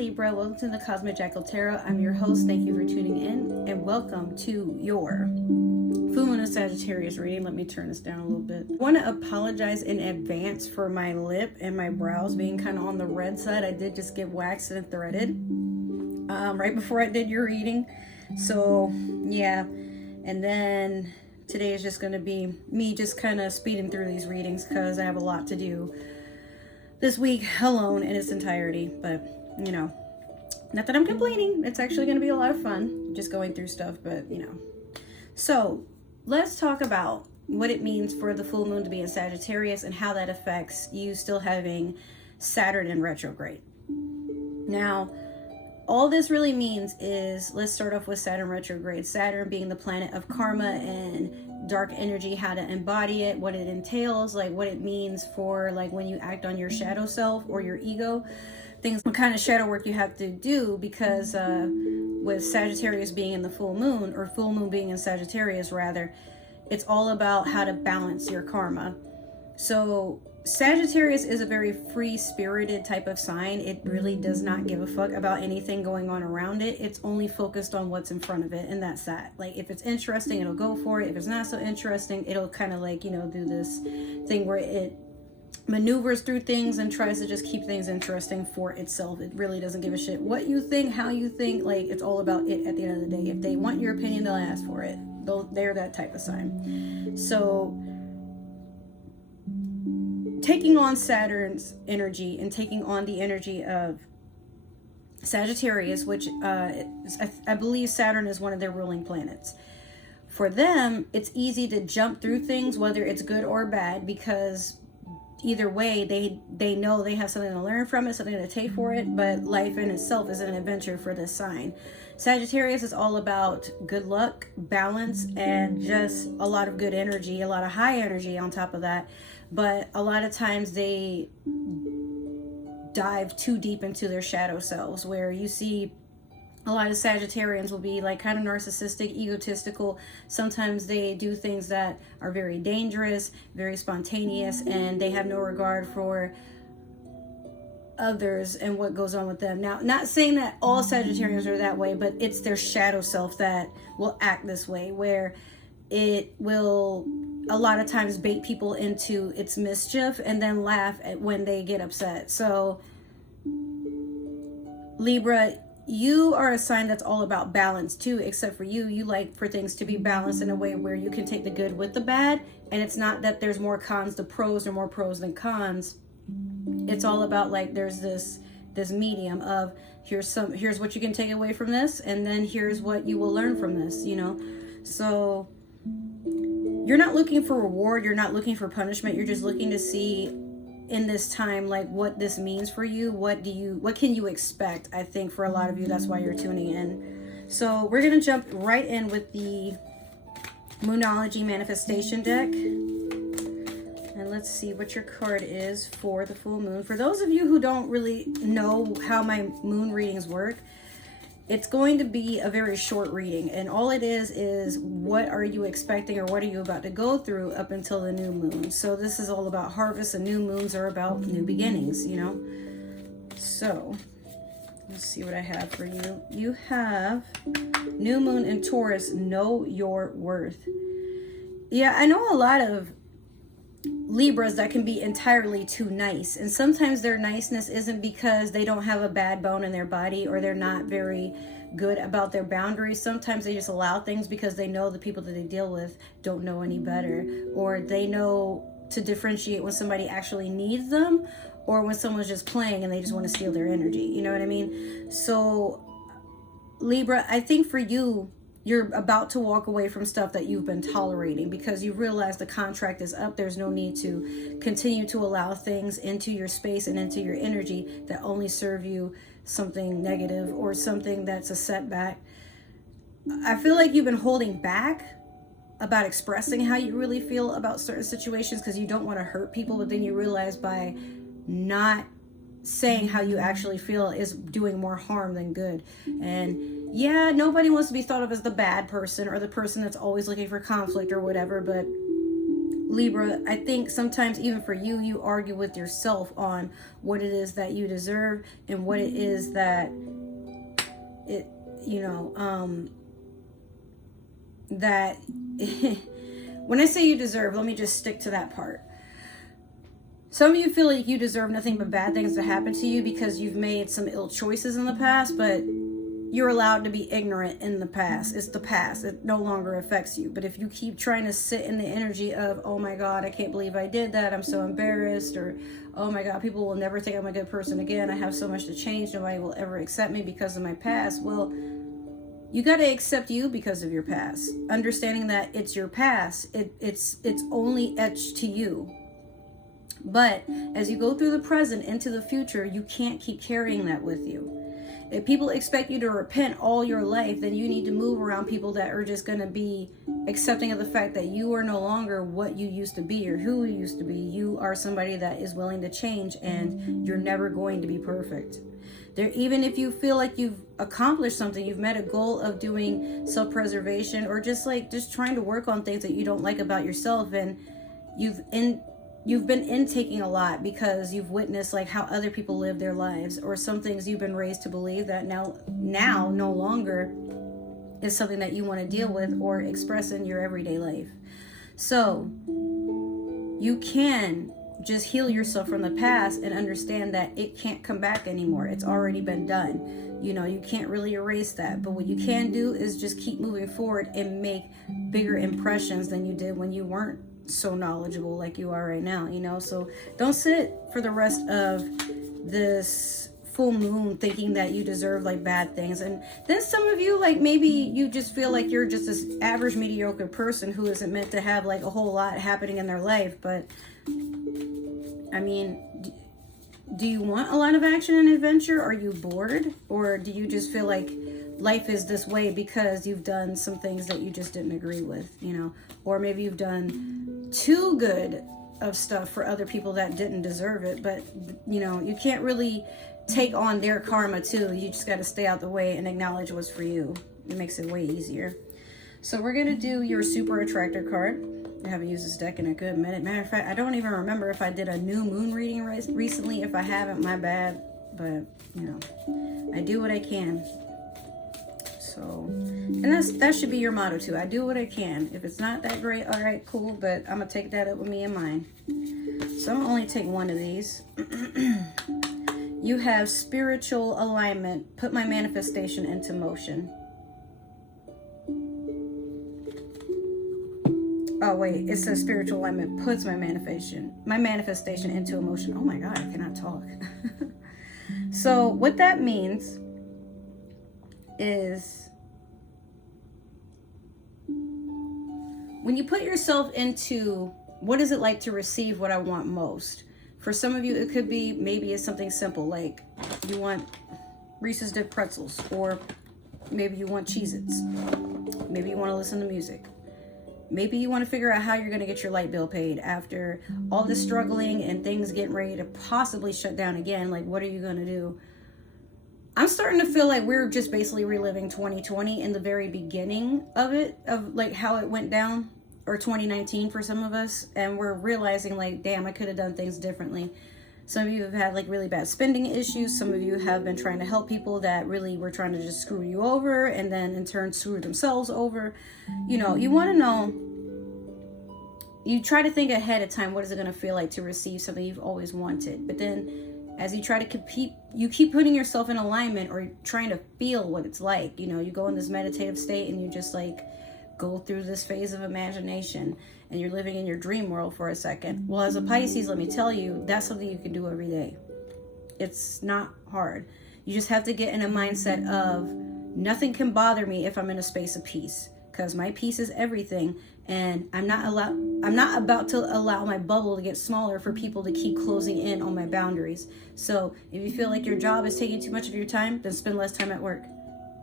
Libra, welcome to the Cosmic Jackal Tarot. I'm your host. Thank you for tuning in and welcome to your Full Moon of Sagittarius reading. Let me turn this down a little bit. I want to apologize in advance for my lip and my brows being kind of on the red side. I did just get waxed and threaded right before I did your reading. So yeah, and then today is just going to be me just kind of speeding through these readings because I have a lot to do this week alone in its entirety. But you know, not that I'm complaining, it's actually going to be a lot of fun just going through stuff, but you know. So let's talk about what it means for the full moon to be in Sagittarius and how that affects you still having Saturn in retrograde. Now, all this really means is, let's start off with Saturn retrograde. Saturn being the planet of karma and dark energy, how to embody it, what it entails, like what it means for like when you act on your shadow self or your ego, things, what kind of shadow work you have to do, because with Sagittarius being in the full moon, or full moon being in Sagittarius rather, it's all about how to balance your karma. So Sagittarius is a very free-spirited type of sign. It really does not give a fuck about anything going on around it. It's only focused on what's in front of it, and that's that. Like, if it's interesting, it'll go for it. If it's not so interesting, it'll kind of like, you know, do this thing where it maneuvers through things and tries to just keep things interesting for itself. It really doesn't give a shit what you think, how you think. Like, it's all about it at the end of the day. If they want your opinion, they'll ask for it. They're that type of sign. So taking on Saturn's energy and taking on the energy of Sagittarius, which I believe Saturn is one of their ruling planets. For them, it's easy to jump through things, whether it's good or bad, because either way, they know they have something to learn from it, something to take for it, but life in itself is an adventure for this sign. Sagittarius is all about good luck, balance, and just a lot of good energy, a lot of high energy on top of that. But a lot of times they dive too deep into their shadow selves, where you see a lot of Sagittarians will be like kind of narcissistic, egotistical. Sometimes they do things that are very dangerous, very spontaneous, and they have no regard for others and what goes on with them. Now, not saying that all Sagittarians are that way, but it's their shadow self that will act this way, where it will a lot of times bait people into its mischief and then laugh at when they get upset. So Libra, you are a sign that's all about balance too, except for you like for things to be balanced in a way where you can take the good with the bad, and it's not that there's more cons to pros or more pros than cons. It's all about like there's this medium of here's what you can take away from this, and then here's what you will learn from this, you know. So you're not looking for reward, you're not looking for punishment, you're just looking to see in this time like what this means for you. What can you expect? I think for a lot of you, that's why you're tuning in. So we're gonna jump right in with the Moonology manifestation deck, and let's see what your card is for the full moon. For those of you who don't really know how my moon readings work, it's going to be a very short reading, and all it is what are you expecting or what are you about to go through up until the new moon. So this is all about harvest, and new moons are about new beginnings, you know. So let's see what I have for you. You have new moon in Taurus, know your worth. Yeah, I know a lot of Libras that can be entirely too nice, and sometimes their niceness isn't because they don't have a bad bone in their body or they're not very good about their boundaries. Sometimes they just allow things because they know the people that they deal with don't know any better, or they know to differentiate when somebody actually needs them or when someone's just playing and they just want to steal their energy, you know what I mean? So Libra, I think for you, you're about to walk away from stuff that you've been tolerating because you realize the contract is up. There's no need to continue to allow things into your space and into your energy that only serve you something negative or something that's a setback. I feel like you've been holding back about expressing how you really feel about certain situations because you don't want to hurt people, but then you realize by not saying how you actually feel is doing more harm than good. And yeah, nobody wants to be thought of as the bad person or the person that's always looking for conflict or whatever, but Libra, I think sometimes even for you, you argue with yourself on what it is that you deserve and what it is that it, you know, that when I say you deserve, let me just stick to that part. Some of you feel like you deserve nothing but bad things to happen to you because you've made some ill choices in the past, but you're allowed to be ignorant in the past. It's the past. It no longer affects you. But if you keep trying to sit in the energy of, oh my God, I can't believe I did that, I'm so embarrassed, or oh my God, people will never think I'm a good person again, I have so much to change, nobody will ever accept me because of my past. Well, you got to accept you because of your past. Understanding that it's your past, it's only etched to you. But as you go through the present into the future, you can't keep carrying that with you. If people expect you to repent all your life, then you need to move around people that are just going to be accepting of the fact that you are no longer what you used to be or who you used to be. You are somebody that is willing to change, and you're never going to be perfect. There, even if you feel like you've accomplished something, you've met a goal of doing self-preservation or just trying to work on things that you don't like about yourself, and you've been intaking a lot because you've witnessed like how other people live their lives, or some things you've been raised to believe that now no longer is something that you want to deal with or express in your everyday life. So you can just heal yourself from the past and understand that it can't come back anymore. It's already been done. You know, you can't really erase that. But what you can do is just keep moving forward and make bigger impressions than you did when you weren't so knowledgeable like you are right now, you know. So don't sit for the rest of this full moon thinking that you deserve like bad things. And then some of you, like, maybe you just feel like you're just this average mediocre person who isn't meant to have like a whole lot happening in their life. But I mean, do you want a lot of action and adventure? Are you bored? Or do you just feel like life is this way because you've done some things that you just didn't agree with, you know? Or maybe you've done too good of stuff for other people that didn't deserve it. But, you know, you can't really take on their karma too. You just got to stay out the way and acknowledge what's for you. It makes it way easier. So we're going to do your super attractor card. I haven't used this deck in a good minute. Matter of fact, I don't even remember if I did a new moon reading recently. If I haven't, my bad. But, you know, I do what I can. So, and that should be your motto too. I do what I can. If it's not that great, all right, cool. But I'm going to take that up with me and mine. So I'm going to only take one of these. You have spiritual alignment. Put my manifestation into motion. Oh, wait, it says spiritual alignment puts my manifestation into emotion. Oh my God, I cannot talk. So what that means is when you put yourself into what is it like to receive what I want most? For some of you, it could be, maybe it's something simple, like you want Reese's dipped pretzels, or maybe you want Cheez-Its. Maybe you want to listen to music. Maybe you want to figure out how you're going to get your light bill paid after all this struggling and things getting ready to possibly shut down again. Like, what are you going to do? I'm starting to feel like we're just basically reliving 2020 in the very beginning of it, of like how it went down, or 2019 for some of us. And we're realizing like, damn, I could have done things differently. Some of you have had like really bad spending issues. Some of you have been trying to help people that really were trying to just screw you over, and then in turn screw themselves over. You know, you want to know, you try to think ahead of time, what is it going to feel like to receive something you've always wanted? But then as you try to compete, you keep putting yourself in alignment or trying to feel what it's like. You know, you go in this meditative state and you just like go through this phase of imagination, and you're living in your dream world for a second. Well, as a Pisces, let me tell you, that's something you can do every day. It's not hard. You just have to get in a mindset of nothing can bother me if I'm in a space of peace, because my peace is everything, and I'm not about to allow my bubble to get smaller for people to keep closing in on my boundaries. So if you feel like your job is taking too much of your time, then spend less time at work.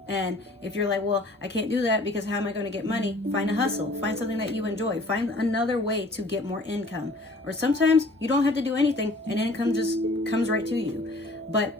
And if you're like, well, I can't do that because how am I going to get money? Find a hustle. Find something that you enjoy. Find another way to get more income. Or sometimes you don't have to do anything and income just comes right to you. But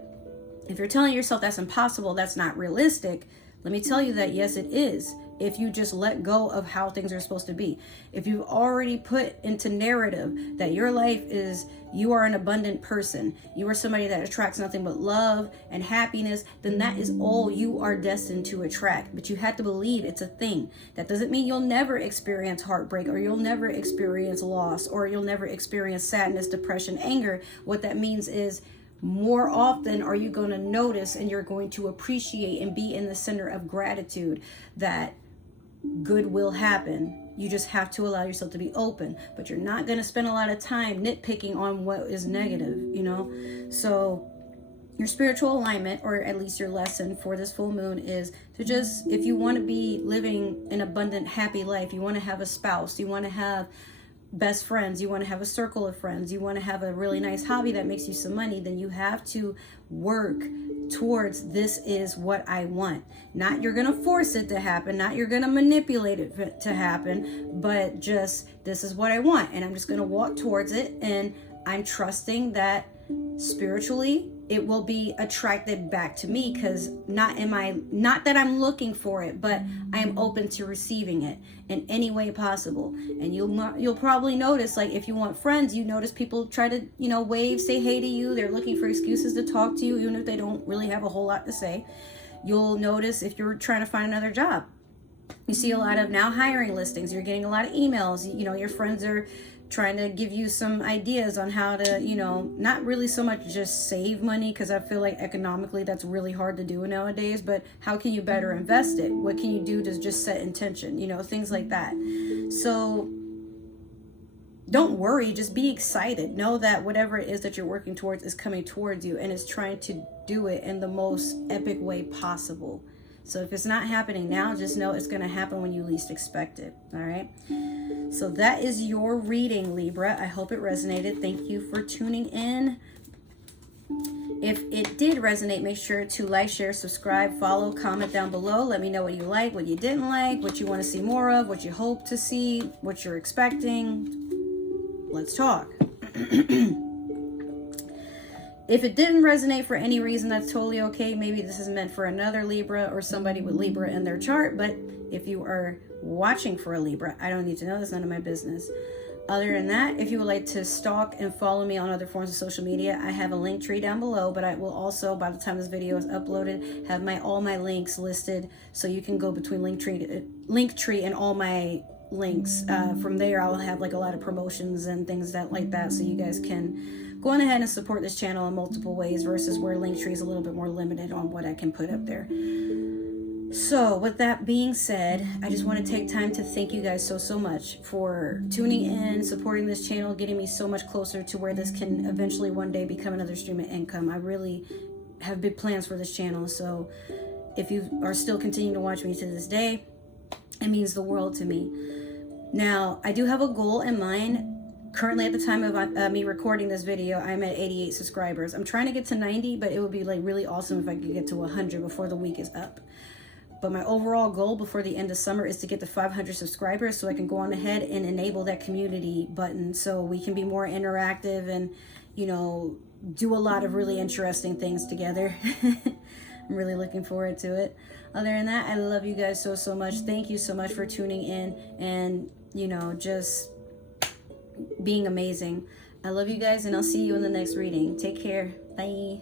if you're telling yourself that's impossible, that's not realistic, let me tell you that yes, it is. if you just let go of how things are supposed to be. If you've already put into narrative that your life is, you are an abundant person, you are somebody that attracts nothing but love and happiness, then that is all you are destined to attract. But you have to believe it's a thing. That doesn't mean you'll never experience heartbreak, or you'll never experience loss, or you'll never experience sadness, depression, anger. What that means is, more often are you going to notice, and you're going to appreciate and be in the center of gratitude that good will happen. You just have to allow yourself to be open, but you're not going to spend a lot of time nitpicking on what is negative, you know? So your spiritual alignment, or at least your lesson for this full moon, is to just, if you want to be living an abundant, happy life, you want to have a spouse, you want to have best friends, you want to have a circle of friends, you want to have a really nice hobby that makes you some money, then you have to work towards, this is what I want. Not you're going to force it to happen, not you're going to manipulate it to happen, but just, this is what I want, and I'm just going to walk towards it, and I'm trusting that spiritually it will be attracted back to me, because not that I'm looking for it, but I am open to receiving it in any way possible. And you'll probably notice, like, if you want friends, you notice people try to, you know, wave, say hey to you. They're looking for excuses to talk to you, even if they don't really have a whole lot to say. You'll notice if you're trying to find another job, you see a lot of now hiring listings. You're getting a lot of emails. You know, your friends are trying to give you some ideas on how to, you know, not really so much just save money, because I feel like economically that's really hard to do nowadays, but how can you better invest it? What can you do to just set intention? You know, things like that. So don't worry, just be excited. Know that whatever it is that you're working towards is coming towards you, and is trying to do it in the most epic way possible. So if it's not happening now, just know it's going to happen when you least expect it. All right. So that is your reading, Libra. I hope it resonated. Thank you for tuning in. If it did resonate, make sure to like, share, subscribe, follow, comment down below. Let me know what you like, what you didn't like, what you want to see more of, what you hope to see, what you're expecting. Let's talk. If it didn't resonate for any reason, that's totally okay. Maybe this is meant for another Libra or somebody with Libra in their chart. But if you are watching for a Libra, I don't need to know. That's none of my business. Other than that, if you would like to stalk and follow me on other forms of social media, I have a link tree down below. But I will also, by the time this video is uploaded, have all my links listed, so you can go between Linktree and all my links. From there, I'll have like a lot of promotions and things like that, so you guys can go on ahead and support this channel in multiple ways, versus where Linktree is a little bit more limited on what I can put up there. So with that being said, I just want to take time to thank you guys so much for tuning in, supporting this channel, getting me so much closer to where this can eventually one day become another stream of income. I really have big plans for this channel. So if you are still continuing to watch me to this day, it means the world to me. Now, I do have a goal in mind. Currently, at the time of me recording this video, I'm at 88 subscribers. I'm trying to get to 90, but it would be like really awesome if I could get to 100 before the week is up. But my overall goal before the end of summer is to get to 500 subscribers, so I can go on ahead and enable that community button, so we can be more interactive and, you know, do a lot of really interesting things together. I'm really looking forward to it. Other than that, I love you guys so much. Thank you so much for tuning in and, you know, just being amazing. I love you guys, and I'll see you in the next reading. Take care. Bye.